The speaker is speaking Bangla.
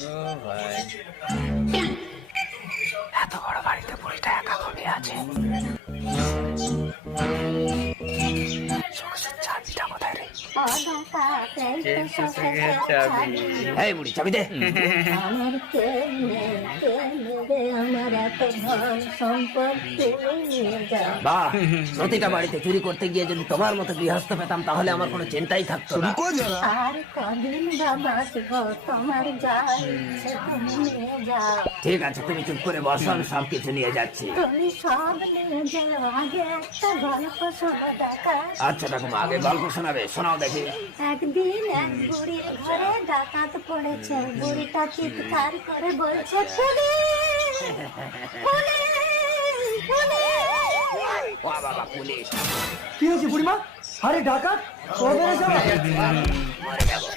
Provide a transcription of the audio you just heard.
ও ভাই, এত বড় বাড়িতে বুড়িটা একা ঘুমিয়ে আছে। চাবিটা কোথায় রে? চেন চাবি। এই বুড়ি চাবি দে। আমার কেউ নেই, কেউ নেবে আমার এত ধন সম্পদ কেউ নিয়ে যাও। বাহ, প্রতিটা বাড়িতে চুরি করতে গিয়ে যদি তোমার মতো গৃহস্থ পেতাম তাহলে আমার কোনো চিন্তাই থাকতো না। আর কদিন বা বাঁচবো, তোমার যা ইচ্ছে তুমি নিয়ে যাও। ঠিক আছে, তুমি চুপ করে বসো, আমি সব কিছু নিয়ে যাচ্ছি। তুমি সব নিয়ে যাও, আগে একটা গল্প শোনো দেখা। আচ্ছা ঠাকুমা, আগে গল্প শোনাবে, শোনাও দেখি। একদিন এক বুড়ির ঘরে ডাকাত পড়েছে। বুড়িটা চিৎকার করে বলছে, পুলিশ, পুলিশ, পুলিশ। ও বাবা, পুলিশ! কি হয়েছে বুড়িমা? আরে ডাকাত কবে এসে মরে যাবো।